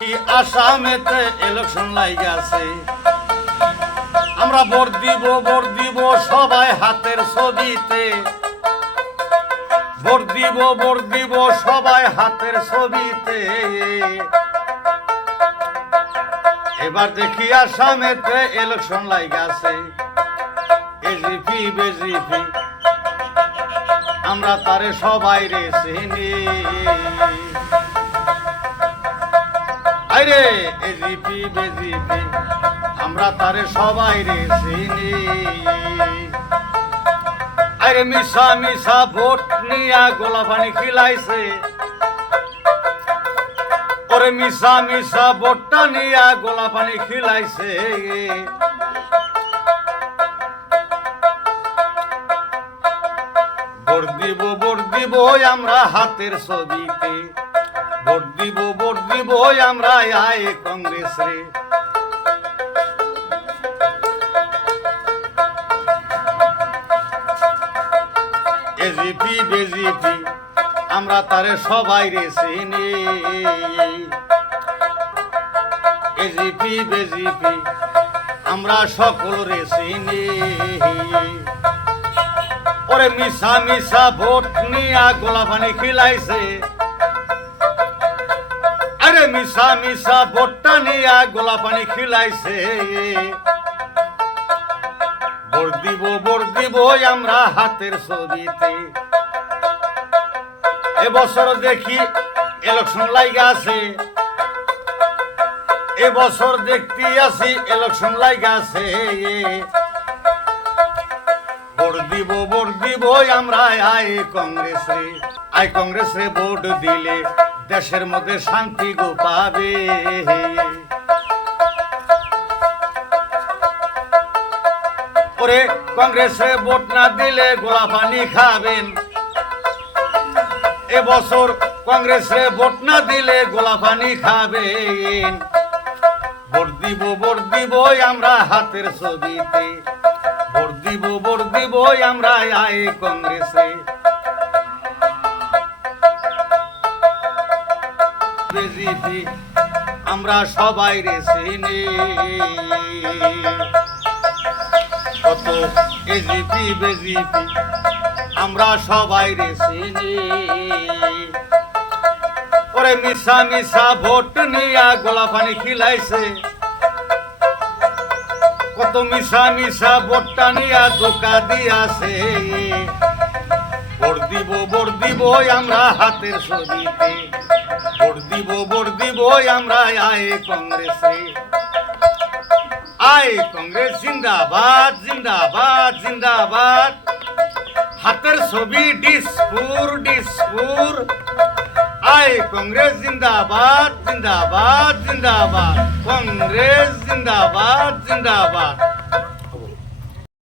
আসামেতে election লাইগাছে, আমরা vote দিব সবাই হাতের ছবিতে, ভোট দিব সবাই হাতের ছবিতে। এবার দেখি আসামেতে ইলেকশন লাইগাছে, এজিপি বেজিপি আমরা তারে সবাই রে চিনি। আরে এজিপি বেজিপি আমরা তারে সবাই রে চিনি। আরে মিশা মিশা ভোট নিয়া গোলা পানি খিলাইছে, ওরে মিশা মিশা ভোটটা নিয়া গোলা পানি খিলাইছে। ভোট দিব আমরা হাতের ছবিতে, ভোট দিব আমরা আই কংগ্রেস রে। এজিপি বেজিপি আমরা তারে সবাই রে চিনি। এজিপি বেজিপি আমরা সকল রে চিনি। ওরে মিশা মিশা ভোট নিয়া গোলা পানি খিলাইছে, আরে মিশা মিশা ভোটটা নিয়া গোলা পানি খিলাইছে। ভোট দিব আমরা হাতের ছবিতে। এবছর দেখি ইলেকশন লাইগা আছে, এবছর দেখতে আসি ইলেকশন লাইগা আছে। ভোট দিব আমরা আই কংগ্রেস রে, আই কংগ্রেস রে ভোট দিলে দেশের মধ্যে শান্তি গো পাবে। ওরে কংগ্রেসে ভোট না দিলে গোলা পানি খাবেন, এবছর কংগ্রেসে ভোট না দিলে গোলা পানি খাবেন। ভোট দিব আমরা হাতের ছবিতে, ভোট দিব আমরা আই কংগ্রেসে। বেজিপি আমরা সবাই রে চিনি, কত এজিপি বেজিপি আমরা সবাই রে চিনি। ওরে মিশা মিশা ভোট নিয়া গোলা পানি খিলাইছে, কত মিশা মিশা ভোটটা নিয়া ধোকা দিয়াছে। ভোট দিব আমরা হাতের ছবিতে, ভোট দিব আমরা আই কংগ্রেসে। আই কংগ্রেস জিন্দাবাদ জিন্দাবাদ জিন্দাবাদ, হাতের ছবি ডিসপুর ডিসপুর। আই কংগ্রেস জিন্দাবাদ জিন্দাবাদ জিন্দাবাদ, কংগ্রেস জিন্দাবাদ জিন্দাবাদ।